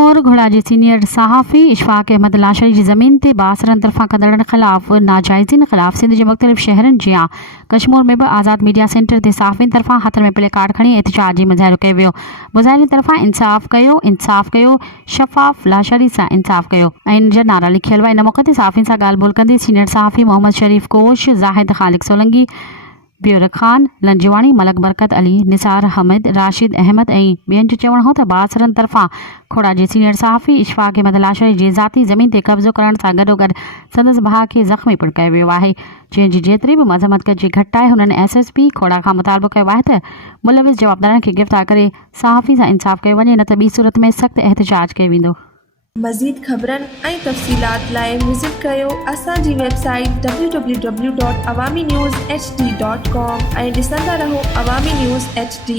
कश्मीर घोड़ा जे सीनियर सहाफ़ी इशफाक अहमद लाशरी जी ज़मीन ते बासरनि तरफ़ां कंदड़नि ख़िलाफ़ नाजाइज़िन ख़िलाफ़ सिंध जे मुख़्तलिफ़ शहरनि जियां कश्मीर में भी आज़ाद मीडिया सेंटर ते सहाफ़ियुनि तरफ़ां हथ में प्ले कार्ड खणी एहतिजाज जी मुज़ाहिरो कयो वियो। मुज़ाहिरीन तरफ़ां इंसाफ़ कयो, शफ़ाफ़ लाशरी सां इंसाफ़ कयो ऐं इन जा नारा लिखियल हुआ। इन मौक़े ते सहाफ़ियुनि सां ॻाल्हि ॿोल्हि कंदे सीनियर सहाफ़ी मोहम्मद शरीफ़ कोश, ज़ाहिद ख़ालिक सोलंकी, ब्यूर खान लंजवाणी, मलक बरकत अली, निसार हमिद, राशिद अहमद ऐं ॿियनि जो चवणु हो त बासरनि तरफ़ां खोड़ा जे सीनियर सहाफ़ी इशफाक अहमद लाशरी जी ज़ाती ज़मीन ते कब्ज़ो करण सां गॾोगॾु संदसि भाउ खे ज़ख़्मी पिणु कयो वियो आहे, जंहिंजी जेतिरी बि मज़म्मत कजे घटि आहे। हुननि SSP खोड़ा खां मुतालबो कयो आहे त मुलविस जवाबदारनि खे गिरफ़्तार करे सहाफ़ी सां इंसाफ़ कयो वञे, न त ॿी सूरत में सख़्त एहतिजाज कयो वेंदो। मज़ीद ख़बरनि ऐं तफ़सीलात लाइ विज़िट कयो असांजी वेबसाइट www.awamiNewsHD.com ऐं ॾिसंदा रहो अवामी न्यूज़ HD।